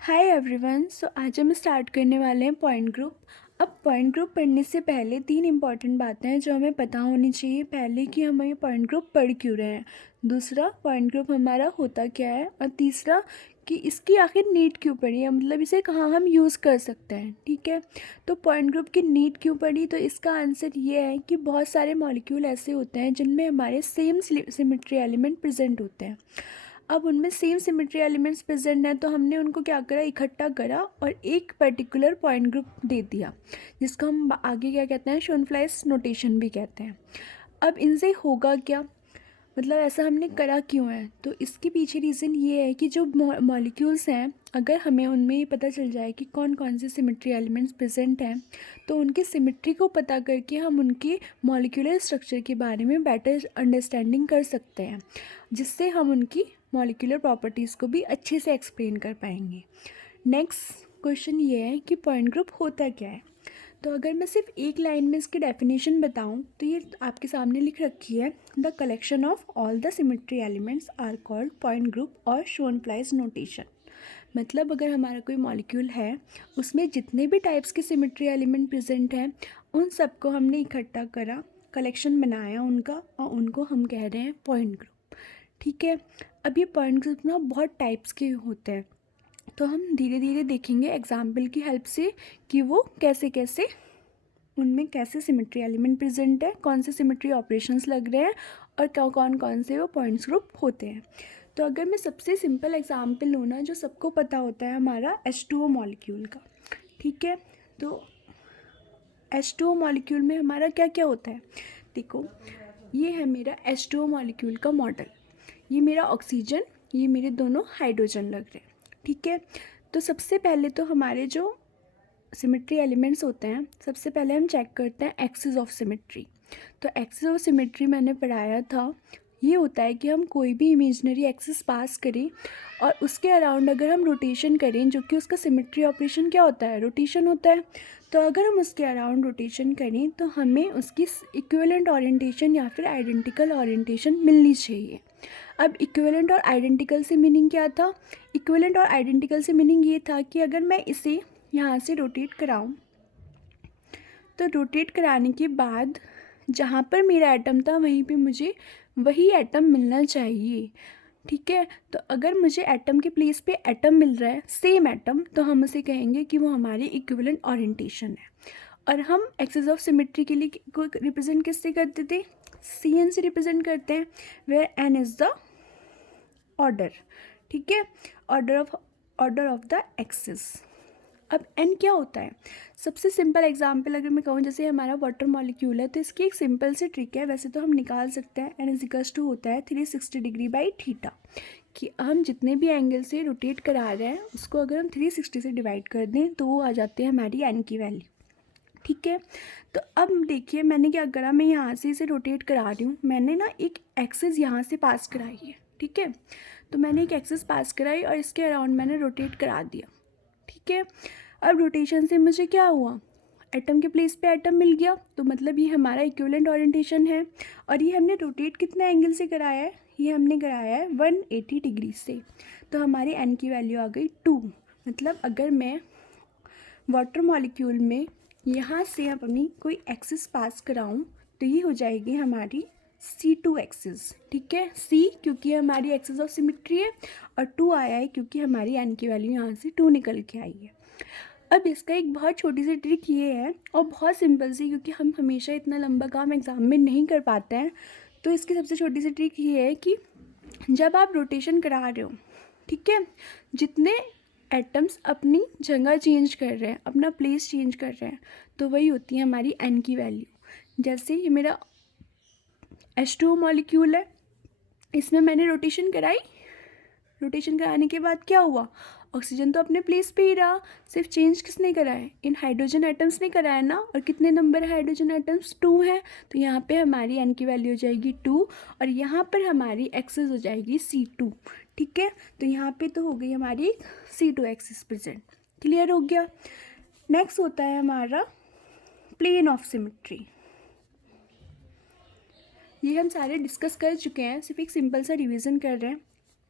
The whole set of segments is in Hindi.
Hi everyone. आज हम स्टार्ट करने वाले हैं पॉइंट ग्रुप। अब पॉइंट ग्रुप पढ़ने से पहले तीन इंपॉर्टेंट बातें हैं जो हमें पता होनी चाहिए। पहले कि हम ये पॉइंट ग्रुप पढ़ क्यों रहे हैं, दूसरा पॉइंट ग्रुप हमारा होता क्या है, और तीसरा कि इसकी आखिर नीड क्यों पड़ी है, मतलब इसे कहाँ हम यूज़ कर सकते हैं। ठीक है, तो पॉइंट ग्रुप की नीड क्यों पड़ी, तो इसका आंसर ये है कि बहुत सारे मॉलिक्यूल ऐसे होते हैं जिनमें हमारे सेम सिमेट्री एलिमेंट प्रेजेंट होते हैं। अब उनमें सेम सिमेट्री एलिमेंट्स प्रेजेंट हैं तो हमने उनको क्या करा, इकट्ठा करा और एक पर्टिकुलर पॉइंट ग्रुप दे दिया, जिसको हम आगे क्या कहते हैं, शोनफ्लाइस नोटेशन भी कहते हैं। अब इनसे होगा क्या, मतलब ऐसा हमने करा क्यों है, तो इसके पीछे रीज़न ये है कि जो मॉलिक्यूल्स हैं, अगर हमें उनमें ये पता चल जाए कि कौन कौन से सिमेट्री एलिमेंट्स प्रेजेंट हैं, तो उनकी सिमेट्री को पता करके हम उनके मॉलिक्यूलर स्ट्रक्चर के बारे में बेटर अंडरस्टैंडिंग कर सकते हैं, जिससे हम उनकी मॉलिक्यूलर प्रॉपर्टीज़ को भी अच्छे से एक्सप्लेन कर पाएंगे। नेक्स्ट क्वेश्चन ये है कि पॉइंट ग्रुप होता क्या है। तो अगर मैं सिर्फ एक लाइन में इसकी डेफिनेशन बताऊं तो ये आपके सामने लिख रखी है, the collection of all the symmetry elements are called point group और शोनफ्लाइज नोटेशन। मतलब अगर हमारा कोई मॉलिक्यूल है, उसमें जितने भी टाइप्स के सिमेट्री एलिमेंट प्रेजेंट हैं, उन सबको हमने इकट्ठा करा, कलेक्शन बनाया उनका, और उनको हम कह रहे हैं पॉइंट ग्रुप। ठीक है, अब ये पॉइंट ग्रुप ना बहुत टाइप्स के होते हैं, तो हम धीरे धीरे देखेंगे एग्जाम्पल की हेल्प से कि वो कैसे कैसे, उनमें कैसे सिमेट्री एलिमेंट प्रेजेंट है, कौन से सिमेट्री ऑपरेशंस लग रहे हैं, और कौन कौन से वो पॉइंट्स ग्रुप होते हैं। तो अगर मैं सबसे सिंपल एग्जाम्पल लूँ ना, जो सबको पता होता है, हमारा H2O मॉलिक्यूल का। ठीक है, तो H2O मॉलिक्यूल में हमारा क्या क्या होता है, देखो ये है मेरा H2O मॉलिक्यूल का मॉडल, ये मेरा ऑक्सीजन, ये मेरे दोनों हाइड्रोजन लग रहे हैं। ठीक है, तो सबसे पहले तो हमारे जो सिमेट्री एलिमेंट्स होते हैं, सबसे पहले हम चेक करते हैं एक्सिस ऑफ सिमेट्री। तो एक्सिस ऑफ सिमेट्री मैंने पढ़ाया था, ये होता है कि हम कोई भी इमेजिनरी एक्सिस पास करें और उसके अराउंड अगर हम रोटेशन करें, जो कि उसका सिमेट्री ऑपरेशन क्या होता है, रोटेशन होता है। तो अगर हम उसके अराउंड रोटेशन करें तो हमें उसकी इक्विवेलेंट ओरिएंटेशन या फिर आइडेंटिकल ओरिएंटेशन मिलनी चाहिए। अब इक्विवेलेंट और आइडेंटिकल से मीनिंग क्या था, इक्विवेलेंट और आइडेंटिकल से मीनिंग ये था कि अगर मैं इसे यहाँ से रोटेट कराऊँ, तो रोटेट कराने के बाद जहाँ पर मेरा एटम था वहीं पे मुझे वही एटम मिलना चाहिए। ठीक है, तो अगर मुझे एटम के प्लेस पे एटम मिल रहा है, सेम एटम, तो हम उसे कहेंगे कि वो हमारी इक्विवेलेंट ओरिएंटेशन है। और हम एक्सिस ऑफ सिमेट्री के लिए को रिप्रेजेंट किससे करते थे, CN से रिप्रेजेंट करते हैं, where N is the order. ठीक है, ऑर्डर ऑफ द एक्सिस। अब एन क्या होता है, सबसे सिंपल एग्जांपल अगर मैं कहूँ, जैसे हमारा वाटर मॉलिक्यूल है, तो इसकी एक सिंपल सी ट्रिक है, वैसे तो हम निकाल सकते हैं, एन इजिकल्स टू होता है 360 डिग्री बाई थीटा, कि हम जितने भी एंगल से रोटेट करा रहे हैं उसको अगर हम 360 से डिवाइड कर दें तो वो आ जाती है हमारी एन की वैल्यू। ठीक है, तो अब देखिए मैंने क्या करा, मैं यहाँ से इसे रोटेट करा रही हूँ, मैंने ना एक एक्सिस यहाँ से पास कराई है। ठीक है, तो मैंने एक एक्सिस पास कराई और इसके अराउंड मैंने रोटेट करा दिया। ठीक है, अब रोटेशन से मुझे क्या हुआ, एटम के प्लेस पे एटम मिल गया, तो मतलब ये हमारा इक्विवेलेंट ओरिएंटेशन है। और ये हमने रोटेट कितने एंगल से कराया है, ये हमने कराया है 180 डिग्री से, तो हमारी एन की वैल्यू आ गई 2। मतलब अगर मैं वाटर मॉलिक्यूल में यहाँ से अपनी कोई एक्सिस पास कराऊँ तो ये हो जाएगी हमारी C2 एक्सिस। ठीक है, C क्योंकि हमारी एक्सिस ऑफ सिमेट्री है, और 2 आया है क्योंकि हमारी एन की वैल्यू यहाँ से 2 निकल के आई है। अब इसका एक बहुत छोटी सी ट्रिक ये है, और बहुत सिंपल सी, क्योंकि हम हमेशा इतना लंबा काम एग्ज़ाम में नहीं कर पाते हैं, तो इसकी सबसे छोटी सी ट्रिक ये है कि जब आप रोटेशन करा रहे हो, ठीक है, जितने एटम्स अपनी जगह चेंज कर रहे हैं, अपना प्लेस चेंज कर रहे हैं, तो वही होती है हमारी एन की वैल्यू। जैसे ये मेरा H2O मॉलिक्यूल है, इसमें मैंने रोटेशन कराई, रोटेशन कराने के बाद क्या हुआ, ऑक्सीजन तो अपने प्लेस पे ही रहा, सिर्फ चेंज किसने करा है, इन हाइड्रोजन एटम्स ने करा है ना। और कितने नंबर है हाइड्रोजन एटम्स, 2 हैं, तो यहाँ पे हमारी एन की वैल्यू हो जाएगी 2, और यहाँ पर हमारी एक्सिस हो जाएगी C2। ठीक है, तो यहाँ पे तो हो गई हमारी C2 एक्सिस प्रेजेंट। क्लियर हो गया। नेक्स्ट होता है हमारा प्लेन ऑफ सिमेट्री। ये हम सारे डिस्कस कर चुके हैं, सिर्फ एक सिंपल सा रिवीजन कर रहे हैं,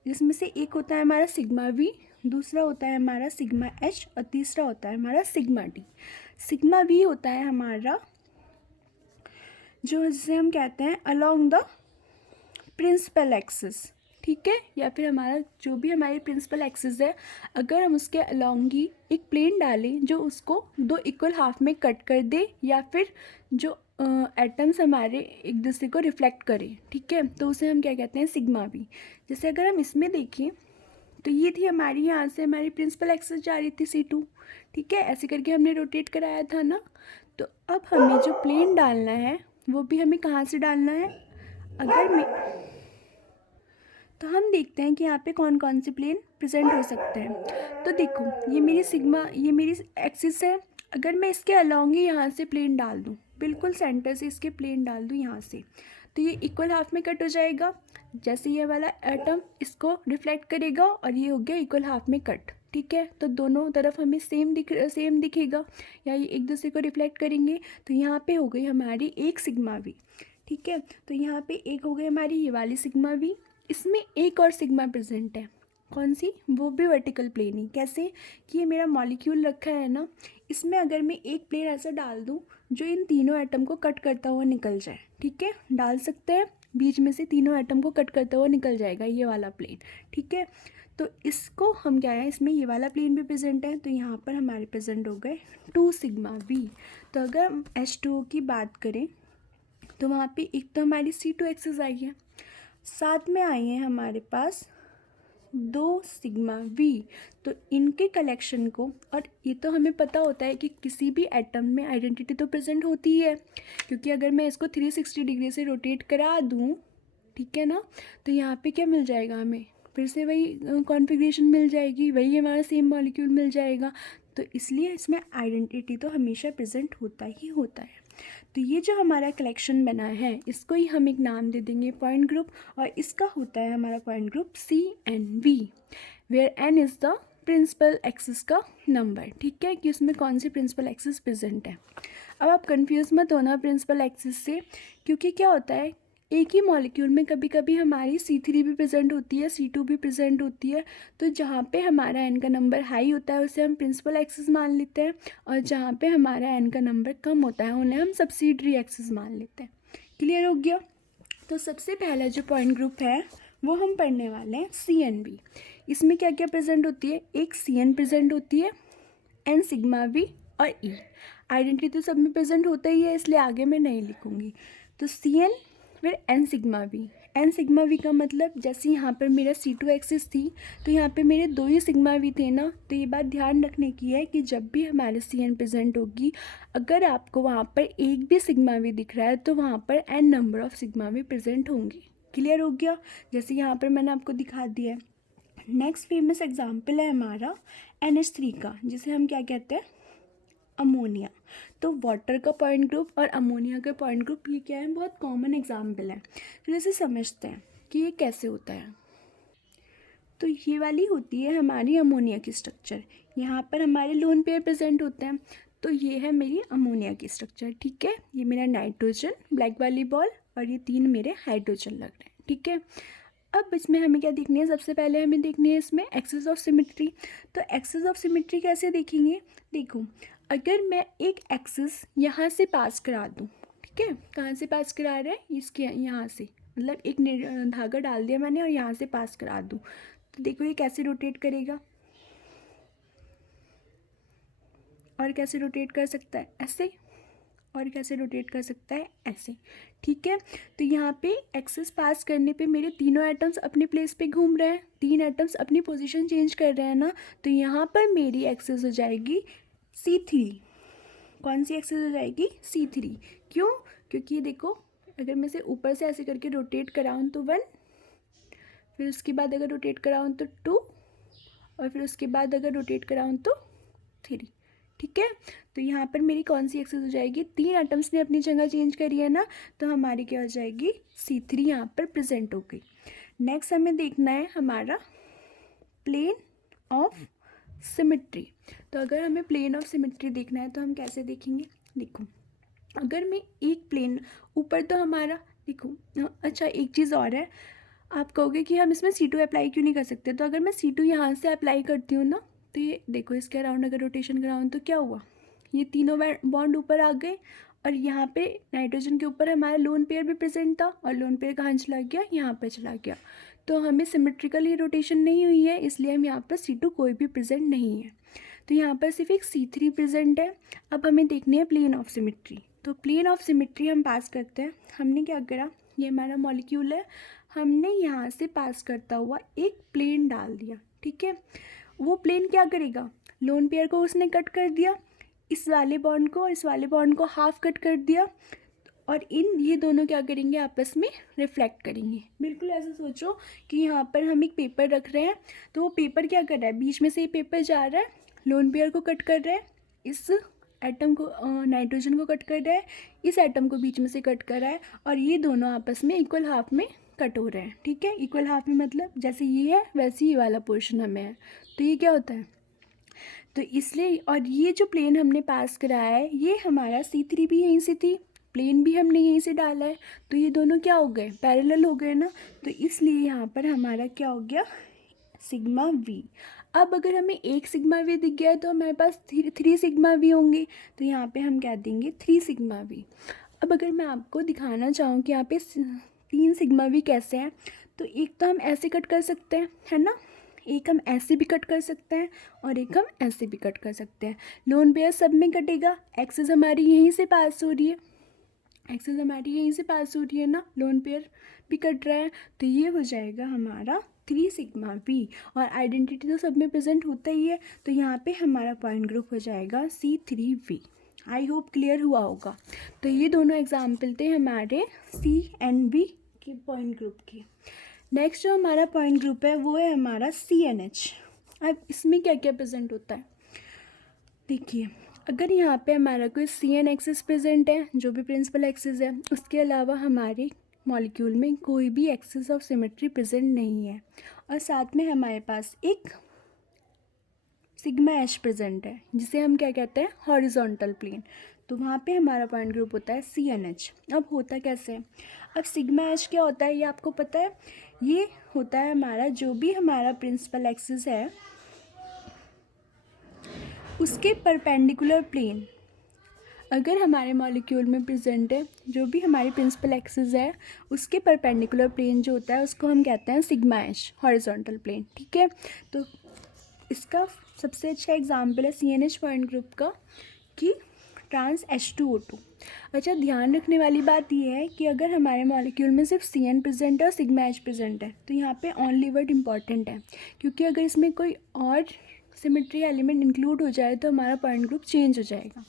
जिसमें से एक होता है हमारा सिग्मा V दूसरा होता है हमारा सिग्मा एच और तीसरा होता है हमारा सिग्मा डी। सिग्मा वी होता है हमारा जो जिसे हम कहते हैं अलोंग द प्रिंसिपल एक्सिस, ठीक है, या फिर हमारा जो भी हमारी प्रिंसिपल एक्सिस है, अगर हम उसके अलोंग ही एक प्लेन डालें जो उसको दो इक्वल हाफ में कट कर दे या फिर जो एटम्स हमारे एक दूसरे को रिफ्लेक्ट करें, ठीक है, तो उसे हम क्या कहते हैं सिग्मा वी। जैसे अगर हम इसमें देखें तो ये थी हमारी, यहाँ से हमारी प्रिंसिपल एक्सिस जा रही थी C2, ठीक है, ऐसे करके हमने रोटेट कराया था ना। तो अब हमें जो प्लेन डालना है वो भी हमें कहाँ से डालना है, अगर मैं तो हम देखते हैं कि यहाँ पे कौन कौन से प्लेन प्रेजेंट हो सकते हैं। तो देखो ये मेरी एक्सिस है, अगर मैं इसके अलोंग ही यहाँ से प्लेन डाल दूँ, बिल्कुल सेंटर से इसके प्लेन डाल दूँ यहाँ से, तो ये इक्वल हाफ में कट हो जाएगा। जैसे ये वाला एटम इसको रिफ्लेक्ट करेगा और ये हो गया इक्वल हाफ में कट, ठीक है, तो दोनों तरफ हमें सेम दिखेगा या ये एक दूसरे को रिफ्लेक्ट करेंगे। तो यहाँ पे हो गई हमारी एक सिग्मा वी, ठीक है, तो यहाँ पे एक हो गई हमारी ये वाली सिग्मा वी। इसमें एक और सिग्मा प्रेजेंट है, कौन सी, वो भी वर्टिकल प्लेन ही। कैसे कि ये मेरा मॉलिक्यूल रखा है ना, इसमें अगर मैं एक प्लेन ऐसा डाल दूँ जो इन तीनों एटम को कट करता हुआ निकल जाए, ठीक है, डाल सकते हैं, बीच में से तीनों एटम को कट करता हुआ निकल जाएगा ये वाला प्लेन, ठीक है। तो इसको हम क्या है, इसमें ये वाला प्लेन भी प्रेजेंट है, तो यहाँ पर हमारे प्रेजेंट हो गए 2 सिग्मा वी। तो अगर हम H2O की बात करें तो वहाँ पे एक तो हमारी C2 एक्सिस आई है, साथ में आई है हमारे पास 2 सिग्मा वी। तो इनके कलेक्शन को, और ये तो हमें पता होता है कि किसी भी एटम में आइडेंटिटी तो प्रेजेंट होती ही है, क्योंकि अगर मैं इसको 360 डिग्री से रोटेट करा दूँ, ठीक है ना, तो यहाँ पे क्या मिल जाएगा हमें, फिर से वही कॉन्फ़िगरेशन मिल जाएगी, वही हमारा सेम मॉलिक्यूल मिल जाएगा। तो इसलिए इसमें आइडेंटिटी तो हमेशा प्रेजेंट होता ही होता है। तो ये जो हमारा कलेक्शन बना है इसको ही हम एक नाम दे देंगे पॉइंट ग्रुप, और इसका होता है हमारा point group CNV, where N is the principal axis का नंबर, ठीक है, कि उसमें कौन सी प्रिंसिपल एक्सिस प्रेजेंट है। अब आप कंफ्यूज मत होना प्रिंसिपल एक्सिस से, क्योंकि क्या होता है एक ही मॉलिक्यूल में कभी कभी हमारी C3 भी प्रेजेंट होती है, C2 भी प्रेजेंट होती है। तो जहाँ पे हमारा N का नंबर हाई होता है उसे हम प्रिंसिपल एक्सिस मान लेते हैं, और जहाँ पे हमारा N का नंबर कम होता है उन्हें हम सब्सिडरी एक्सिस मान लेते हैं। क्लियर हो गया। तो सबसे पहला जो पॉइंट ग्रुप है वो हम पढ़ने वाले हैं CNV। इसमें क्या क्या प्रेजेंट होती है, एक CN प्रेजेंट होती है, N सिग्मा V और E। आइडेंटिटी तो सब में प्रेजेंट होता ही है, इसलिए आगे मैं नहीं लिखूँगी। तो CN फिर N sigma V। N sigma V का मतलब जैसे यहाँ पर मेरा C2 एक्सिस थी तो यहाँ पे मेरे 2 ही सिग्मा V थे ना, तो ये बात ध्यान रखने की है कि जब भी हमारे CN प्रेजेंट होगी, अगर आपको वहाँ पर एक भी सिग्मा V दिख रहा है तो वहाँ पर N number of sigma V present होंगे। क्लियर हो गया, जैसे यहाँ पर मैंने आपको दिखा दिया है। नेक्स्ट फेमस एग्जाम्पल है हमारा NH3 का, जिसे हम क्या कहते हैं, अमोनिया। तो वाटर का पॉइंट ग्रुप और अमोनिया का पॉइंट ग्रुप ये क्या है, बहुत कॉमन एग्जाम्पल है। तो इसे समझते हैं कि ये कैसे होता है। तो ये वाली होती है हमारी अमोनिया की स्ट्रक्चर, यहाँ पर हमारे लोन पेयर प्रेजेंट होते हैं। तो ये है मेरी अमोनिया की स्ट्रक्चर, ठीक है, ये मेरा नाइट्रोजन ब्लैक वाली बॉल और ये 3 मेरे हाइड्रोजन लग रहे हैं, ठीक है। अब इसमें हमें क्या देखनी है, सबसे पहले हमें देखनी है इसमें एक्सिस ऑफ सिमेट्री। तो एक्सिस ऑफ सिमेट्री कैसे देखेंगे, देखो अगर मैं एक एक्सिस यहाँ से पास करा दूँ, ठीक है, कहाँ से पास करा रहे हैं, इसके यहाँ से, मतलब एक धागा डाल दिया मैंने और यहाँ से पास करा दूँ, तो देखो ये कैसे रोटेट करेगा, और कैसे रोटेट कर सकता है, ऐसे, और कैसे रोटेट कर सकता है, ऐसे, ठीक है। तो यहाँ पे एक्सिस पास करने पे मेरे तीनों एटम्स अपने प्लेस पे घूम रहे हैं, 3 एटम्स अपनी पोजीशन चेंज कर रहे हैं ना, तो यहाँ पर मेरी एक्सिस हो जाएगी C3। कौन सी एक्सिस हो जाएगी, C3। क्यों, क्योंकि देखो अगर मैं इसे ऊपर से ऐसे करके रोटेट कराऊँ तो 1, फिर उसके बाद अगर रोटेट कराऊँ तो 2, और फिर उसके बाद अगर रोटेट कराऊँ तो 3, ठीक है। तो यहाँ पर मेरी कौन सी एक्सिस हो जाएगी, 3 एटम्स ने अपनी जगह चेंज करी है ना, तो हमारी क्या हो जाएगी, C3 यहाँ पर प्रेजेंट हो गई। नेक्स्ट हमें देखना है हमारा प्लेन ऑफ सिमेट्री। तो अगर हमें प्लेन ऑफ सिमेट्री देखना है तो हम कैसे देखेंगे, देखो अगर मैं एक प्लेन ऊपर, तो हमारा देखो, अच्छा एक चीज़ और है, आप कहोगे कि हम इसमें C2 अप्लाई क्यों नहीं कर सकते, तो अगर मैं C2 यहाँ से अप्लाई करती हूँ ना, तो ये देखो इसके अराउंड अगर रोटेशन कराऊँ तो क्या हुआ, ये तीनों बॉन्ड ऊपर आ गए और यहाँ पे नाइट्रोजन के ऊपर हमारा लोन पेयर भी प्रेजेंट था और लोन पेयर कहाँ चला गया, यहाँ पे चला गया। तो हमें सिमेट्रिकली रोटेशन नहीं हुई है, इसलिए हम यहाँ पर C2 कोई भी प्रेजेंट नहीं है। तो यहाँ पर सिर्फ एक C3 प्रेजेंट है। अब हमें देखनी है प्लेन ऑफ सिमेट्री। तो प्लेन ऑफ सिमेट्री हम पास करते हैं। हमने क्या करा, ये हमारा मॉलिक्यूल है, हमने यहाँ से पास करता हुआ एक प्लेन डाल दिया, ठीक है। वो प्लेन क्या करेगा, लोन पेयर को उसने कट कर दिया, इस वाले बॉन्ड को और इस वाले बॉन्ड को हाफ कट कर दिया, और ये दोनों क्या करेंगे, आपस में रिफ्लेक्ट करेंगे। बिल्कुल ऐसा सोचो कि यहाँ पर हम एक पेपर रख रहे हैं, तो वो पेपर क्या कर रहा है, बीच में से ये पेपर जा रहा है, लोन पेयर को कट कर रहा है, इस एटम को नाइट्रोजन को कट कर रहा है, इस एटम को बीच में से कट कर रहा है, और ये दोनों आपस में इक्वल हाफ में कट हो रहे हैं, ठीक है। इक्वल हाफ में मतलब जैसे ये है वैसे ही वाला पोर्शन हमें है, तो ये क्या होता है, तो इसलिए, और ये जो प्लेन हमने पास कराया है ये हमारा C3 भी यहीं से थी, प्लेन भी हमने यहीं से डाला है, तो ये दोनों क्या हो गए, पैरेलल हो गए ना, तो इसलिए यहाँ पर हमारा क्या हो गया, सिग्मा वी। अब अगर हमें एक सिग्मा वी दिख गया है तो हमारे पास थ्री सिग्मा वी होंगे, तो यहाँ पे हम क्या देंगे, 3 सिग्मा वी। अब अगर मैं आपको दिखाना चाहूँ कि यहाँ पे 3 सिग्मा वी कैसे हैं, तो एक तो हम ऐसे कट कर सकते हैं, है ना, एक हम ऐसे भी कट कर सकते हैं और एक हम ऐसे भी कट कर सकते हैं। लोन पेयर सब में कटेगा, एक्सेस हमारी यहीं से पास हो रही है, एक्सेस हमारी यहीं से पास हो रही है ना, लोन पेयर भी कट रहा है, तो ये हो जाएगा हमारा 3 सिग्मा वी। और आइडेंटिटी तो सब में प्रेजेंट होता ही है, तो यहाँ पे हमारा पॉइंट ग्रुप हो जाएगा C3V। आई होप क्लियर हुआ होगा। तो ये दोनों एग्जाम्पल थे हमारे CNV के पॉइंट ग्रुप के। नेक्स्ट जो हमारा पॉइंट ग्रुप है वो है हमारा CNH। अब इसमें क्या क्या प्रेजेंट होता है, देखिए, अगर यहाँ पे हमारा कोई CN एक्सिस प्रेजेंट है, जो भी प्रिंसिपल एक्सिस है, उसके अलावा हमारे मॉलिक्यूल में कोई भी एक्सिस ऑफ सिमेट्री प्रेजेंट नहीं है, और साथ में हमारे पास एक सिग्मा एच प्रेजेंट है जिसे हम क्या कहते हैं, हॉरिजॉन्टल प्लेन, तो वहाँ पे हमारा पॉइंट ग्रुप होता है CNH। अब होता कैसे है, अब सिग्मा एच क्या होता है ये आपको पता है, ये होता है हमारा जो भी हमारा प्रिंसिपल एक्सिस है उसके परपेंडिकुलर प्लेन, अगर हमारे मॉलिक्यूल में प्रेजेंट है जो भी हमारी प्रिंसिपल एक्सिस है उसके परपेंडिकुलर प्लेन जो होता है उसको हम कहते हैं सिग्मा एच, हॉरिजॉन्टल प्लेन, ठीक है। तो इसका सबसे अच्छा एग्जाम्पल है CNH पॉइंट ग्रुप का कि ट्रांस H2O2। अच्छा, ध्यान रखने वाली बात यह है कि अगर हमारे मॉलिक्यूल में सिर्फ CN प्रेजेंट है और सिग्मा एच प्रेजेंट है तो यहाँ पे ओनली वर्ड इम्पॉर्टेंट है, क्योंकि अगर इसमें कोई और सिमेट्री एलिमेंट इंक्लूड हो जाए तो हमारा पॉइंट ग्रुप चेंज हो जाएगा,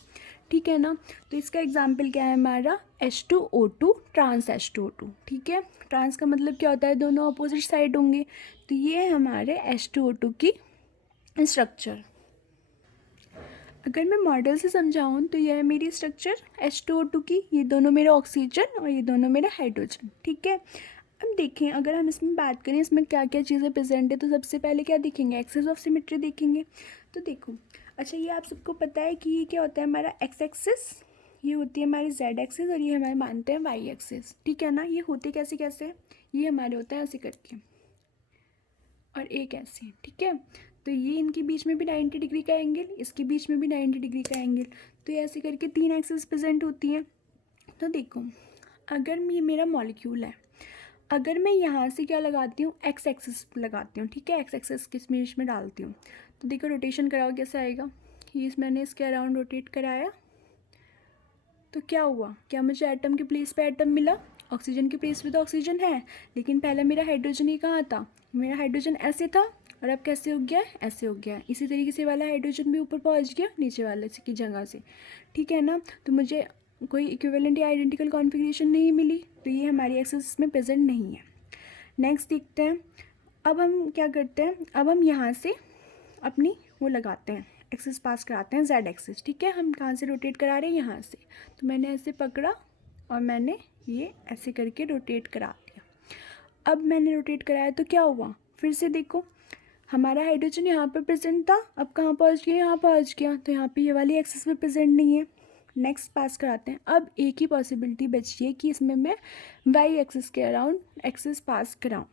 ठीक है ना। तो इसका एग्जाम्पल क्या है हमारा, H2O2 ट्रांस H2O2, ठीक है। ट्रांस का मतलब क्या होता है, दोनों अपोजिट साइड होंगे, तो ये है हमारे H2O2 की स्ट्रक्चर। अगर मैं मॉडल से समझाऊँ तो यह है मेरी स्ट्रक्चर H2O2 की, ये दोनों मेरा ऑक्सीजन और ये दोनों मेरा हाइड्रोजन, ठीक है। अब देखें, अगर हम इसमें बात करें इसमें क्या क्या चीज़ें प्रेजेंट है, तो सबसे पहले क्या देखेंगे, एक्सिस ऑफ सिमेट्री देखेंगे। तो देखो, अच्छा ये आप सबको पता है कि ये क्या होता है हमारा एक्स एक्सिस, ये होती है हमारी जेड एक्सिस और ये हमारे मानते हैं वाई एक्सिस, ठीक है ना। ये होते कैसे कैसे, ये हमारे होता है ऐसे करके और एक ऐसे, ठीक है। तो ये इनके बीच में भी 90 डिग्री का एंगल, इसके बीच में भी 90 डिग्री का एंगल, तो ये ऐसे करके 3 एक्सिस प्रेजेंट होती हैं। तो देखो, अगर ये मेरा मॉलिक्यूल है, अगर मैं यहाँ से क्या लगाती हूँ, एक्स एक्सिस लगाती हूँ, ठीक है, एक्स एक्सिस किस बीच में डालती हूँ, तो देखो रोटेशन कराओ कैसे आएगा, ये मैंने इसके अराउंड रोटेट कराया, तो क्या हुआ, क्या मुझे एटम के प्लेस पे एटम मिला, ऑक्सीजन के प्लेस पे तो ऑक्सीजन है, लेकिन पहले मेरा हाइड्रोजन ही कहाँ था, मेरा हाइड्रोजन ऐसे था और अब कैसे हो गया, ऐसे हो गया। इसी तरीके से वाला हाइड्रोजन भी ऊपर पहुँच गया नीचे वाले की जगह से, ठीक है ना। तो मुझे कोई इक्विवेलेंट या आइडेंटिकल कॉन्फ़िगरेशन नहीं मिली, तो ये हमारी एक्सिस में प्रेजेंट नहीं है। नेक्स्ट देखते हैं, अब हम क्या करते हैं, अब हम यहाँ से अपनी वो लगाते हैं, एक्सिस पास कराते हैं जेड एक्सिस, ठीक है। हम कहाँ से रोटेट करा रहे हैं, यहाँ से, तो मैंने ऐसे पकड़ा और मैंने ये ऐसे करके रोटेट करा दिया। अब मैंने रोटेट कराया तो क्या हुआ, फिर से देखो, हमारा हाइड्रोजन यहाँ पर प्रेजेंट था, अब कहाँ पहुँच गया, यहाँ पहुँच गया, तो यहाँ पे ये वाली एक्सिस भी प्रेजेंट नहीं है। नेक्स्ट पास कराते हैं, अब एक ही पॉसिबिलिटी बची है कि इसमें मैं वाई एक्सिस के अराउंड एक्सिस पास कराऊँ,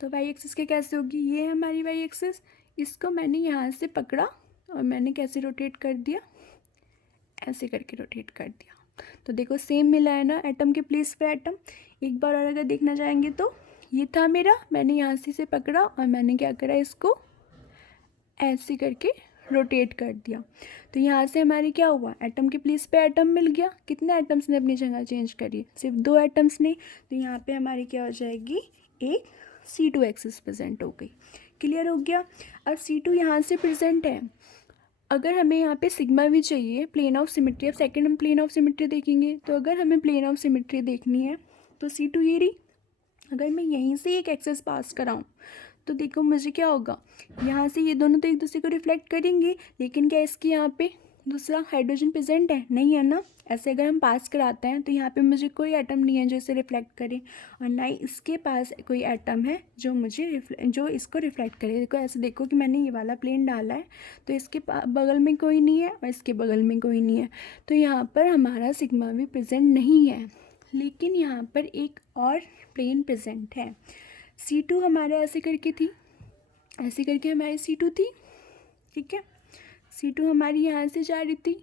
तो वाई एक्सिस के कैसे होगी, ये है हमारी वाई एक्सिस, इसको मैंने यहाँ से पकड़ा और मैंने कैसे रोटेट कर दिया, ऐसे करके रोटेट कर दिया। तो देखो सेम मिला है ना एटम के प्लेस पे एटम। एक बार और अगर देखना चाहेंगे तो ये था मेरा, मैंने यहाँ से इसे पकड़ा और मैंने क्या करा, इसको ऐसे करके रोटेट कर दिया। तो यहाँ से हमारी क्या हुआ, एटम के प्लेस पे एटम मिल गया। कितने एटम्स ने अपनी जगह चेंज करी, सिर्फ 2 एटम्स ने। तो यहाँ पे हमारी क्या हो जाएगी, एक C2 एक्सिस प्रेजेंट हो गई। क्लियर हो गया। अब C2 यहाँ से प्रेजेंट है, अगर हमें यहाँ पे सिग्मा भी चाहिए, प्लेन ऑफ सिमेट्री। अब सेकेंड हम प्लेन ऑफ सिमेट्री देखेंगे। तो अगर हमें प्लेन ऑफ सिमेट्री देखनी है तो C2 ये रही, अगर मैं यहीं से एक एक्सेस पास कराऊँ तो देखो मुझे क्या होगा, यहाँ से ये दोनों तो एक दूसरे को रिफ्लेक्ट करेंगे, लेकिन क्या इसके यहाँ पे दूसरा हाइड्रोजन प्रेजेंट है, नहीं है ना। ऐसे अगर हम पास कराते हैं तो यहाँ पे मुझे कोई एटम नहीं है जो इसे रिफ्लेक्ट करे, और ना ही इसके पास कोई एटम है जो मुझे जो इसको रिफ्लेक्ट करे। देखो ऐसे देखो कि मैंने ये वाला प्लेन डाला है तो इसके बगल में कोई नहीं है और इसके बगल में कोई नहीं है, तो यहाँ पर हमारा सिग्मा भी प्रेजेंट नहीं है। लेकिन यहाँ पर एक और प्लेन प्रेजेंट है। C2 हमारे ऐसे करके थी, ऐसे करके हमारी C2 थी, ठीक है। C2 हमारी यहाँ से जा रही थी।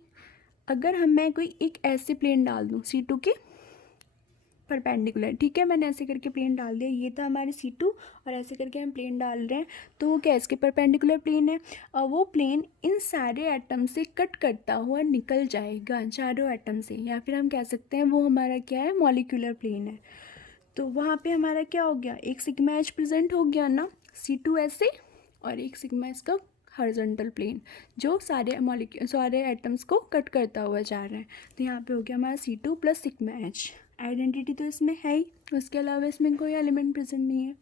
अगर मैं कोई एक ऐसे प्लेन डाल दूँ C2 के परपेंडिकुलर, ठीक है, मैंने ऐसे करके प्लेन डाल दिया, ये था हमारे C2 और ऐसे करके हम प्लेन डाल रहे हैं, तो वो क्या इसके परपेंडिकुलर प्लेन है, और वो प्लेन इन सारे एटम से कट करता हुआ निकल जाएगा, चारों एटम से, या फिर हम कह सकते हैं वो हमारा क्या है, मॉलिक्यूलर प्लेन है। तो वहाँ पे हमारा क्या हो गया, एक सिग्मा एच प्रेजेंट हो गया ना, C2 ऐसे, और एक सिग्मा इसका हॉरिजॉन्टल प्लेन जो सारे एटम्स को कट करता हुआ जा रहा है। तो यहाँ पे हो गया हमारा C2 plus sigma H. Identity तो इसमें है ही, उसके अलावा इसमें कोई एलिमेंट प्रेजेंट नहीं है,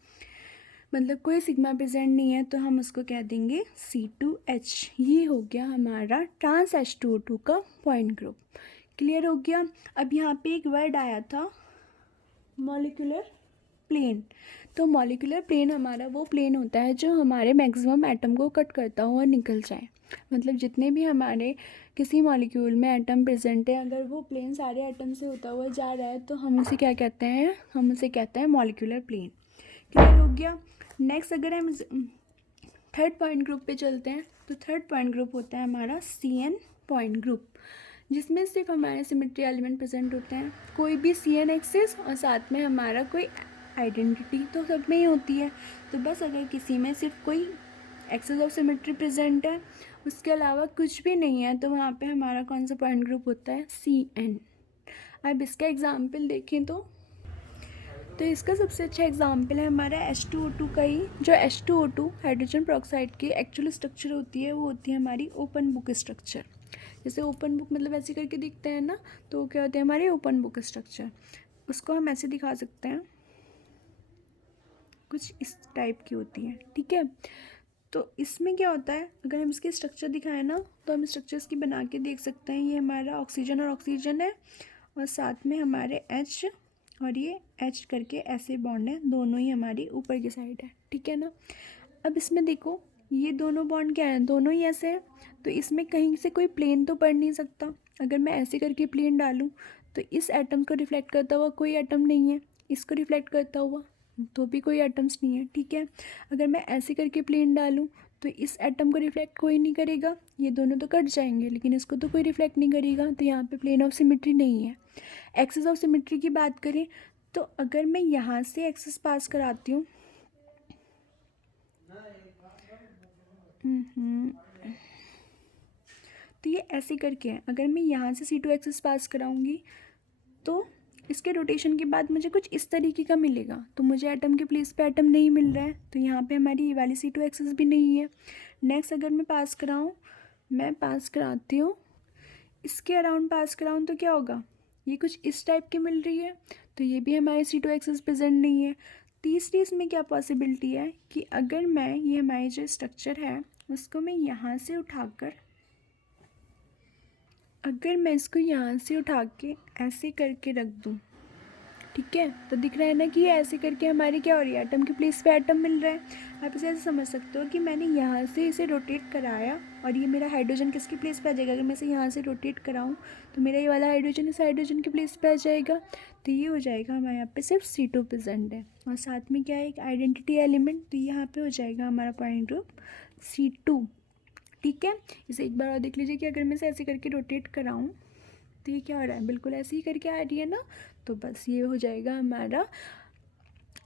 मतलब कोई सिग्मा प्रेजेंट नहीं है, तो हम उसको कह देंगे C2H। ये हो गया हमारा ट्रांस H2O2 का पॉइंट ग्रुप। क्लियर हो गया। अब यहाँ पे एक वर्ड आया था मॉलिक्यूलर प्लेन। तो मॉलिक्यूलर प्लेन हमारा वो प्लेन होता है जो हमारे मैक्सिमम एटम को कट करता हुआ निकल जाए, मतलब जितने भी हमारे किसी मॉलिक्यूल में एटम प्रेजेंट है, अगर वो प्लेन सारे एटम से होता हुआ जा रहा है तो हम उसे क्या कहते हैं, हम उसे कहते हैं मॉलिक्यूलर प्लेन। क्लियर हो गया। नेक्स्ट अगर हम थर्ड पॉइंट ग्रुप पे चलते हैं, तो थर्ड पॉइंट ग्रुप होता है हमारा CN पॉइंट ग्रुप, जिसमें सिर्फ हमारे सिमेट्री एलिमेंट प्रेजेंट होते हैं, कोई भी CN एक्सिस और साथ में हमारा कोई आइडेंटिटी तो सब में ही होती है। तो बस अगर किसी में सिर्फ कोई एक्सिस ऑफ सिमेट्री प्रेजेंट है, उसके अलावा कुछ भी नहीं है, तो वहाँ पे हमारा कौन सा पॉइंट ग्रुप होता है, CN। अब इसका एग्जाम्पल देखें तो इसका सबसे अच्छा एग्जाम्पल है हमारा H2O2 का ही, जो H2O2 हाइड्रोजन पेरोक्साइड की एक्चुअल स्ट्रक्चर होती है, वो होती है हमारी ओपन बुक स्ट्रक्चर। जैसे ओपन बुक मतलब ऐसे करके दिखते हैं ना, तो वो क्या होते हैं हमारे ओपन बुक स्ट्रक्चर। उसको हम ऐसे दिखा सकते हैं, कुछ इस टाइप की होती है, ठीक है। तो इसमें क्या होता है, अगर हम इसके स्ट्रक्चर दिखाएं ना, तो हम स्ट्रक्चर्स की बना के देख सकते हैं। ये हमारा ऑक्सीजन और ऑक्सीजन है, और साथ में हमारे H और ये H करके ऐसे बॉन्ड है, दोनों ही हमारी ऊपर की साइड है, ठीक है ना। अब इसमें देखो ये दोनों बॉन्ड क्या है, दोनों ही ऐसे हैं, तो इसमें कहीं से कोई प्लेन तो पड़ नहीं सकता। अगर मैं ऐसे करके प्लेन डालूँ तो इस एटम को रिफ्लेक्ट करता हुआ कोई एटम नहीं है, इसको रिफ्लेक्ट करता हुआ तो भी कोई एटम्स नहीं है, ठीक है। अगर मैं ऐसे करके प्लेन डालूँ तो इस एटम को रिफ्लेक्ट कोई नहीं करेगा, ये दोनों तो कट जाएंगे, लेकिन इसको तो कोई रिफ्लेक्ट नहीं करेगा, तो यहाँ पे प्लेन ऑफ सिमेट्री नहीं है। एक्सिस ऑफ सिमेट्री की बात करें तो अगर मैं यहाँ से एक्सिस पास कराती हूँ, तो ये ऐसे करके है, अगर मैं यहाँ से C2 एक्सिस पास कराऊंगी तो इसके रोटेशन के बाद मुझे कुछ इस तरीके का मिलेगा, तो मुझे एटम के प्लेस पे एटम नहीं मिल रहा है, तो यहाँ पे हमारी ये वाली C2 एक्सिस भी नहीं है। नेक्स्ट अगर मैं पास कराऊँ, मैं पास कराती हूँ इसके अराउंड पास कराऊँ, तो क्या होगा, ये कुछ इस टाइप की मिल रही है, तो ये भी हमारी C2 एक्सिस प्रेजेंट नहीं है। तीसरी इसमें क्या पॉसिबिलिटी है कि अगर मैं ये हमारी जो स्ट्रक्चर है उसको मैं यहाँ से उठाकर, अगर मैं इसको यहाँ से उठा के ऐसे करके रख दूँ, ठीक है, तो दिख रहा है ना कि ये ऐसे करके हमारी क्या हो रही है, एटम की प्लेस पे एटम मिल रहा है। आप इसे ऐसे समझ सकते हो कि मैंने यहाँ से इसे रोटेट कराया और ये मेरा हाइड्रोजन किसकी प्लेस पे आ जाएगा। अगर मैं इसे यहाँ से रोटेट कराऊँ तो मेरा ये वाला हाइड्रोजन इस हाइड्रोजन की प्लेस पे आ जाएगा। तो ये हो जाएगा हमारे यहाँ पे सिर्फ C2 प्रेजेंट है और साथ में क्या है, एक आइडेंटिटी एलिमेंट। तो यहाँ पे हो जाएगा हमारा पॉइंट ग्रुप C2। ठीक है, इसे एक बार और देख लीजिए कि अगर मैं इसे ऐसे करके रोटेट कराऊँ तो ये क्या हो रहा है, बिल्कुल ऐसे ही करके आ रही है ना। तो बस ये हो जाएगा हमारा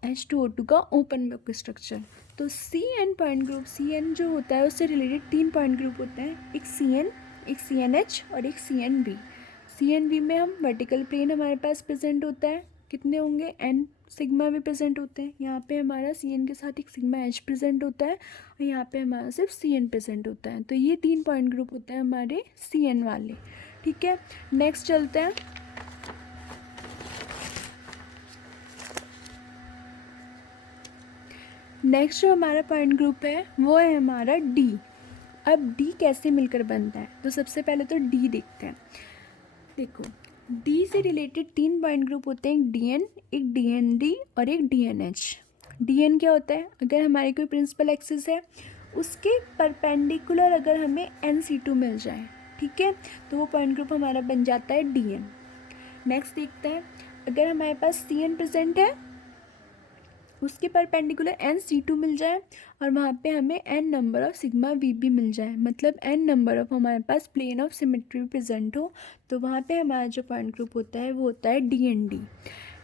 H2O2 का ओपन ब्लॉक स्ट्रक्चर। तो CN पॉइंट ग्रुप, CN जो होता है उससे रिलेटेड 3 पॉइंट ग्रुप होते हैं, एक CN, एक CNH और एक CNV। CNV में हम वर्टिकल प्लेन हमारे पास प्रेजेंट होता है, कितने होंगे, N सिग्मा भी प्रेजेंट होते हैं। यहाँ पे हमारा CN के साथ एक सिग्मा H प्रेजेंट होता है और यहाँ पे हमारा सिर्फ CN प्रेजेंट होता है। तो ये 3 पॉइंट ग्रुप होते हैं हमारे CN वाले। ठीक है, नेक्स्ट चलते हैं। नेक्स्ट जो हमारा पॉइंट ग्रुप है वो है हमारा डी। अब डी कैसे मिलकर बनता है, तो सबसे पहले तो डी देखते हैं। देखो, डी से रिलेटेड 3 पॉइंट ग्रुप होते हैं, एक डीएन, एक डीएनडी और एक डीएनएच। डीएन क्या होता है, अगर हमारी कोई प्रिंसिपल एक्सिस है उसके परपेंडिकुलर अगर हमें NC2 मिल जाए, ठीक है, तो वो पॉइंट ग्रुप हमारा बन जाता है डीएन। नेक्स्ट देखते हैं, अगर हमारे पास CN प्रेजेंट है उसके परपेंडिकुलर NC2 मिल जाए और वहाँ पे हमें n number of sigma V भी मिल जाए, मतलब n नंबर ऑफ हमारे पास प्लेन ऑफ सिमेट्री प्रेजेंट हो, तो वहाँ पे हमारा जो पॉइंट ग्रुप होता है वो होता है DND।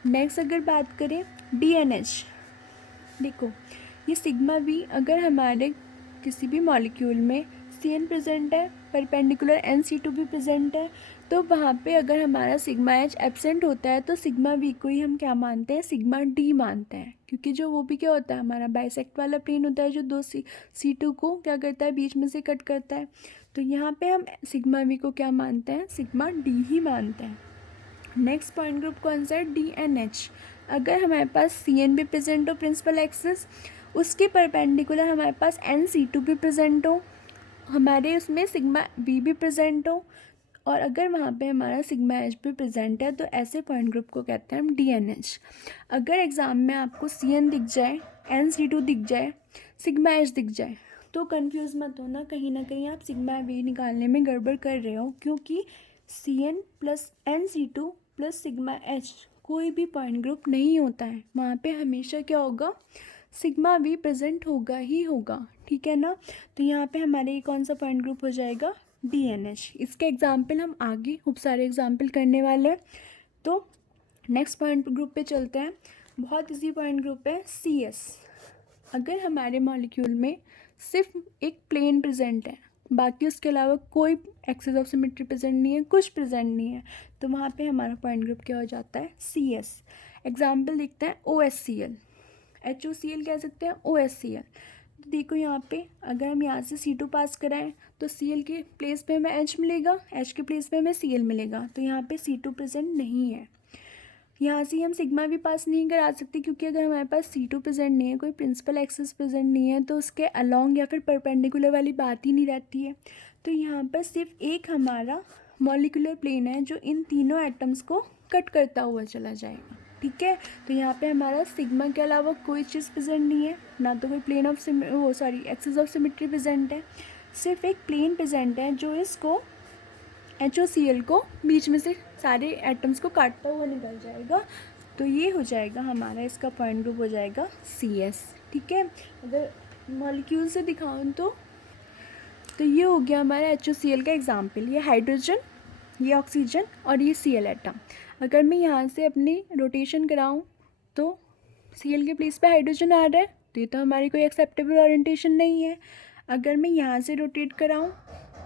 नेक्स्ट अगर बात करें DNH, देखो ये सिग्मा V अगर हमारे किसी भी मॉलिक्यूल में CN प्रेजेंट है, परपेंडिकुलर NC2 भी प्रेजेंट है, तो वहाँ पे अगर हमारा सिग्मा H एब्सेंट होता है तो सिग्मा V को ही हम क्या मानते हैं, सिग्मा D मानते हैं, क्योंकि जो वो भी क्या होता है, हमारा बाइसेक्ट वाला प्लेन होता है जो दो C2 को क्या करता है, बीच में से कट करता है। तो यहाँ पे हम सिग्मा V को क्या मानते हैं, सिग्मा D ही मानते हैं। नेक्स्ट पॉइंट ग्रुप कौन सा है, DNH। अगर हमारे पास CN भी प्रेजेंट हो प्रिंसिपल एक्सिस, उसके परपेंडिकुलर हमारे पास NC2 भी प्रेजेंट हो, हमारे उसमें सिग्मा V भी प्रेजेंट हो और अगर वहाँ पे हमारा सिग्मा H भी प्रेजेंट है, तो ऐसे पॉइंट ग्रुप को कहते हैं हम DNH। अगर एग्ज़ाम में आपको CN दिख जाए, NC2 दिख जाए, सिग्मा H दिख जाए, तो कंफ्यूज मत होना, कहीं ना कहीं आप सिग्मा V निकालने में गड़बड़ कर रहे हो, क्योंकि CN plus NC2 plus sigma H कोई भी पॉइंट ग्रुप नहीं होता है, वहाँ पे हमेशा क्या होगा, सिग्मा V प्रेजेंट होगा ही होगा। ठीक है ना, तो यहाँ पे हमारे ये कौन सा पॉइंट ग्रुप हो जाएगा, DNH। इसके एग्जाम्पल हम आगे खूब सारे एग्जाम्पल करने वाले हैं। तो नेक्स्ट पॉइंट ग्रुप पे चलते हैं, बहुत इजी पॉइंट ग्रुप है CS। अगर हमारे मॉलिक्यूल में सिर्फ एक प्लेन प्रेजेंट है, बाकी उसके अलावा कोई एक्सिस ऑफ सिमेट्री प्रेजेंट नहीं है, कुछ प्रेजेंट नहीं है, तो वहाँ पे हमारा पॉइंट ग्रुप क्या हो जाता है, CS। एग्जाम्पल देखते हैं, OHCl, HOCl कह सकते हैं, OHCl। तो देखो यहाँ पे अगर हम यहाँ से C2 पास कराएं तो Cl के प्लेस पे हमें H मिलेगा, H के प्लेस पे हमें Cl मिलेगा, तो यहाँ पे C2 प्रेजेंट नहीं है। यहाँ से हम सिग्मा भी पास नहीं करा सकते, क्योंकि अगर हमारे पास C2 प्रेजेंट नहीं है, कोई प्रिंसिपल एक्सिस प्रेजेंट नहीं है, तो उसके अलॉन्ग या फिर परपेंडिकुलर वाली बात ही नहीं रहती है। तो यहाँ पर सिर्फ एक हमारा मॉलिक्यूलर प्लेन है जो इन तीनों एटम्स को कट करता हुआ चला जाएगा। ठीक है, तो यहाँ पे हमारा सिग्मा के अलावा कोई चीज़ प्रेजेंट नहीं है, ना तो कोई plane of axis of symmetry present है, सिर्फ एक प्लेन प्रेजेंट है जो इसको HOCl को बीच में से सारे एटम्स को काटता हुआ निकल जाएगा। तो ये हो जाएगा हमारा, इसका पॉइंट ग्रुप हो जाएगा CS। ठीक है, अगर मॉलिक्यूल से दिखाऊं तो ये हो गया हमारा HOCl का एग्जाम्पल, ये हाइड्रोजन, ये ऑक्सीजन और ये Cl एटम। अगर मैं यहाँ से अपनी रोटेशन कराऊँ तो Cl के प्लेस पे हाइड्रोजन आ रहा है, तो ये तो हमारी कोई एक्सेप्टेबल ओरिएंटेशन नहीं है। अगर मैं यहाँ से रोटेट कराऊँ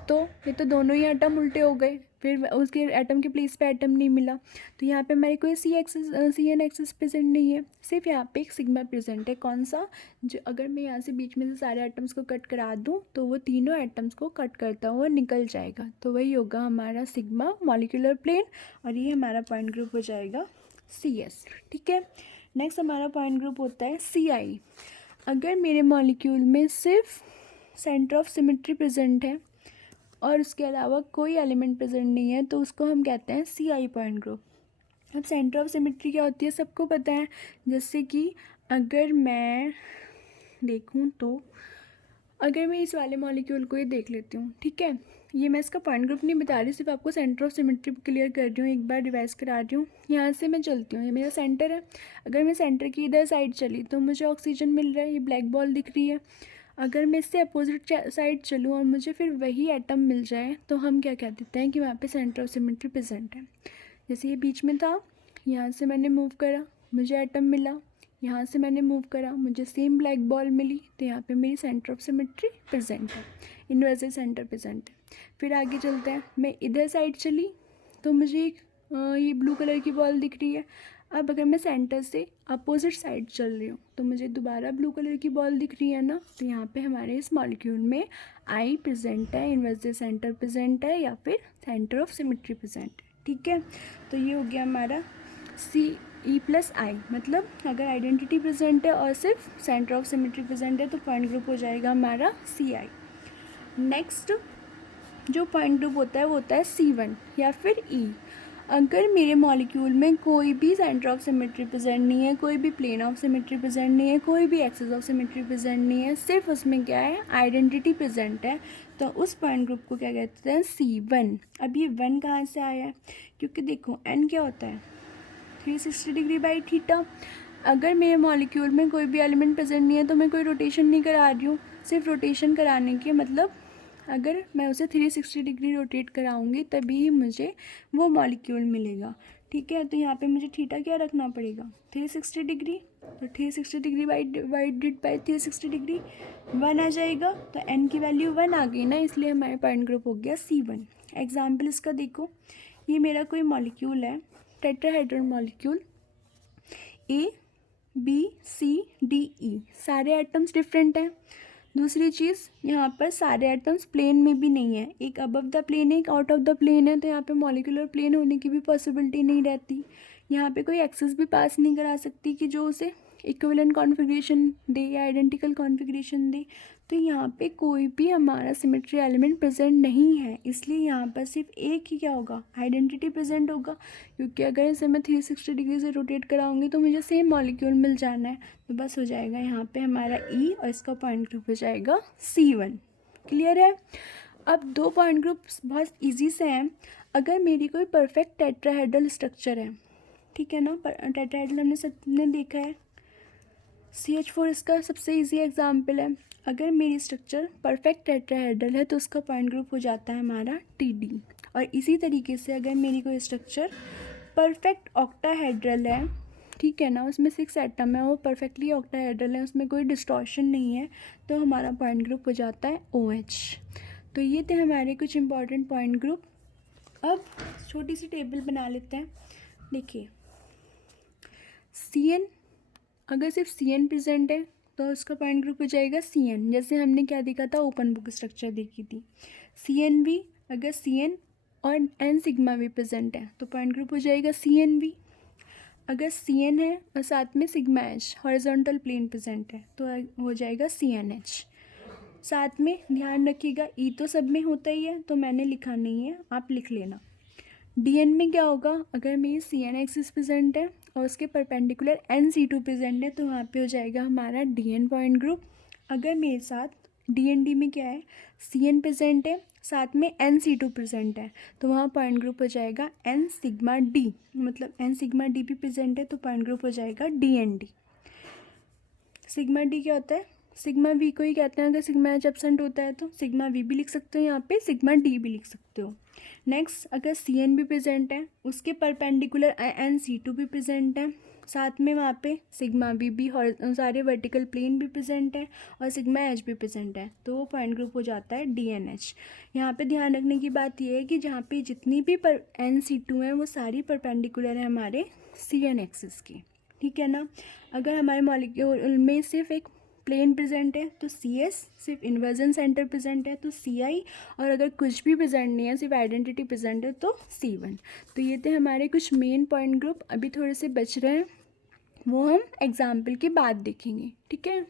तो ये तो दोनों ही एटम उल्टे हो गए, फिर उसके एटम के प्लेस पे एटम नहीं मिला, तो यहाँ पे हमारी कोई CN एक्सिस प्रेजेंट नहीं है, सिर्फ यहाँ पे एक सिग्मा प्रेजेंट है। कौन सा, जो अगर मैं यहाँ से बीच में से सारे एटम्स को कट करा दूँ तो वो तीनों एटम्स को कट करता हुआ निकल जाएगा, तो वही होगा हमारा सिग्मा मॉलिक्यूलर प्लेन और ये हमारा पॉइंट ग्रुप हो जाएगा CS। ठीक है, नेक्स्ट हमारा पॉइंट ग्रुप होता है CI। अगर मेरे मॉलिक्यूल में सिर्फ सेंटर ऑफ सिमेट्री प्रेजेंट है और उसके अलावा कोई एलिमेंट प्रेजेंट नहीं है, तो उसको हम कहते हैं CI पॉइंट ग्रुप। अब सेंटर ऑफ सिमेट्री क्या होती है सबको पता है। जैसे कि अगर मैं देखूं तो अगर मैं इस वाले मॉलिक्यूल को ये देख लेती हूँ, ठीक है, ये मैं इसका पॉइंट ग्रुप नहीं बता रही, सिर्फ आपको सेंटर ऑफ सिमेट्री क्लियर कर रही हूँ, एक बार रिवाइज करा रही हूँ। यहाँ से मैं चलती हूँ, ये मेरा सेंटर है। अगर मैं सेंटर की इधर साइड चली तो मुझे ऑक्सीजन मिल रहा है, ये ब्लैक बॉल दिख रही है। अगर मैं इससे अपोजिट साइड चलूँ और मुझे फिर वही एटम मिल जाए तो हम क्या कह देते हैं कि वहाँ पे सेंटर ऑफ सिमेट्री प्रेजेंट है। जैसे ये बीच में था, यहाँ से मैंने मूव करा, मुझे एटम मिला, यहाँ से मैंने मूव करा, मुझे सेम ब्लैक बॉल मिली, तो यहाँ पे मेरी सेंटर ऑफ सिमेट्री प्रेजेंट है, इन्वर्स सेंटर प्रेजेंट है। फिर आगे चलते हैं, मैं इधर साइड चली तो मुझे एक ये ब्लू कलर की बॉल दिख रही है। अब अगर मैं सेंटर से अपोजिट साइड चल रही हूँ तो मुझे दोबारा ब्लू कलर की बॉल दिख रही है ना, तो यहाँ पे हमारे इस मॉलिक्यूल में आई प्रेजेंट है, इन्वर्स सेंटर प्रेजेंट है या फिर सेंटर ऑफ सिमेट्री प्रेजेंट है, ठीक है। तो ये हो गया हमारा CE+I, मतलब अगर आइडेंटिटी प्रेजेंट है और सिर्फ सेंटर ऑफ सिमेट्री प्रेजेंट है तो पॉइंट ग्रुप हो जाएगा हमारा CI। नेक्स्ट जो पॉइंट ग्रुप होता है वो होता है C1 या फिर E। अगर मेरे मॉलिक्यूल में कोई भी सेंटर ऑफ सिमेट्री प्रेजेंट नहीं है, कोई भी प्लेन ऑफ सिमेट्री प्रेजेंट नहीं है, कोई भी एक्सिस ऑफ सिमेट्री प्रेजेंट नहीं है, सिर्फ उसमें क्या है, आइडेंटिटी प्रेजेंट है, तो उस पॉइंट ग्रुप को क्या कहते हैं, C1। अब ये 1 कहाँ से आया है, क्योंकि देखो n क्या होता है, 360 डिग्री बाई थीटा। अगर मेरे मॉलिक्यूल में कोई भी एलिमेंट प्रेजेंट नहीं है तो मैं कोई रोटेशन नहीं करा रही हूँ, सिर्फ रोटेशन कराने के मतलब अगर मैं उसे 360 डिग्री रोटेट कराऊंगी तभी ही मुझे वो मॉलिक्यूल मिलेगा, ठीक है। तो यहाँ पे मुझे थीटा क्या रखना पड़ेगा, 360 डिग्री, तो 360 डिग्री डिवाइडेड बाई 360 डिग्री 1 आ जाएगा, तो n की वैल्यू 1 आ गई ना, इसलिए हमारे पॉइंट ग्रुप हो गया C1। एग्जाम्पल इसका देखो, ये मेरा कोई मॉलिक्यूल है, टेट्राहेड्रल मॉलिक्यूल, ABCDE, सारे एटम्स डिफरेंट हैं। दूसरी चीज़, यहाँ पर सारे एटम्स प्लेन में भी नहीं है, एक अबव द प्लेन है, एक आउट ऑफ द प्लेन है, तो यहाँ पे मॉलिक्यूलर प्लेन होने की भी पॉसिबिलिटी नहीं रहती। यहाँ पे कोई एक्सेस भी पास नहीं करा सकती कि जो उसे इक्विवेलेंट कॉन्फ़िगरेशन दे या आइडेंटिकल कॉन्फ़िगरेशन दे। तो यहाँ पे कोई भी हमारा सिमेट्री एलिमेंट प्रेजेंट नहीं है, इसलिए यहाँ पर सिर्फ एक ही क्या होगा, आइडेंटिटी प्रेजेंट होगा, क्योंकि अगर इसे मैं 360 डिग्री से रोटेट कराऊंगी तो मुझे सेम मॉलिक्यूल मिल जाना है। तो बस हो जाएगा यहाँ पे हमारा E और इसका पॉइंट ग्रुप हो जाएगा C1। क्लियर है। अब दो पॉइंट ग्रुप्स बहुत ईजी से हैं। अगर मेरी कोई परफेक्ट टेट्राहेड्रल स्ट्रक्चर है, ठीक है ना, टेट्राहेड्रल हमने सबने देखा है, CH4 इसका सबसे इजी एग्जाम्पल है। अगर मेरी स्ट्रक्चर परफेक्ट टेट्राहेड्रल है तो उसका पॉइंट ग्रुप हो जाता है हमारा TD। और इसी तरीके से अगर मेरी कोई स्ट्रक्चर परफेक्ट ऑक्टाहेड्रल है, ठीक है ना, उसमें 6 एटम है, वो परफेक्टली ऑक्टाहेड्रल है, उसमें कोई डिस्टॉर्शन नहीं है, तो हमारा पॉइंट ग्रुप हो जाता है OH। तो ये थे हमारे कुछ इंपॉर्टेंट पॉइंट ग्रुप। अब छोटी सी टेबल बना लेते हैं। देखिए, CN, अगर सिर्फ CN प्रेजेंट है तो उसका पॉइंट ग्रुप हो जाएगा CN, जैसे हमने क्या देखा था, ओपन बुक स्ट्रक्चर देखी थी। CNV, अगर CN और N सिग्मा भी प्रेजेंट है तो पॉइंट ग्रुप हो जाएगा CNV। अगर CN है और साथ में sigma H horizontal plane present है तो हो जाएगा CNH। साथ में ध्यान रखिएगा, E तो सब में होता ही है तो मैंने लिखा नहीं है, आप लिख लेना। DN में क्या होगा, अगर मेरी CN एक्सिस प्रेजेंट है और उसके परपेंडिकुलर NC2 प्रेजेंट है तो वहाँ पे हो जाएगा हमारा DN पॉइंट ग्रुप। अगर मेरे साथ DND में क्या है, CN प्रेजेंट है साथ में NC2 प्रेजेंट है तो वहाँ पॉइंट ग्रुप हो जाएगा N सिग्मा D, मतलब N सिग्मा D भी प्रेजेंट है तो पॉइंट ग्रुप हो जाएगा DND। सिग्मा D क्या होता है, सिग्मा V को ही कहते हैं। अगर सिग्मा H एब्सेंट होता है तो सिग्मा V भी लिख सकते हो, यहाँ पे सिग्मा D भी लिख सकते हो। नेक्स्ट, अगर CN भी प्रेजेंट है, उसके परपेंडिकुलर NC2 भी प्रेजेंट है, साथ में वहाँ पे सिग्मा V भी सारे वर्टिकल प्लेन भी प्रेजेंट है और सिग्मा H भी प्रेजेंट है, तो वो पॉइंट ग्रुप हो जाता है DNH। यहाँ पे ध्यान रखने की बात यह है कि जहाँ पे जितनी भी NC2 हैं वो सारी परपेंडिकुलर है हमारे CN एक्सिस की, ठीक है ना। अगर हमारे मॉलिक्यूल में सिर्फ एक प्लेन प्रेजेंट है तो CS, सिर्फ इन्वर्जन सेंटर प्रेजेंट है तो CI, और अगर कुछ भी प्रेजेंट नहीं है, सिर्फ आइडेंटिटी प्रेजेंट है तो C1। तो ये थे हमारे कुछ मेन पॉइंट ग्रुप। अभी थोड़े से बच रहे हैं, वो हम एग्जाम्पल के बाद देखेंगे, ठीक है।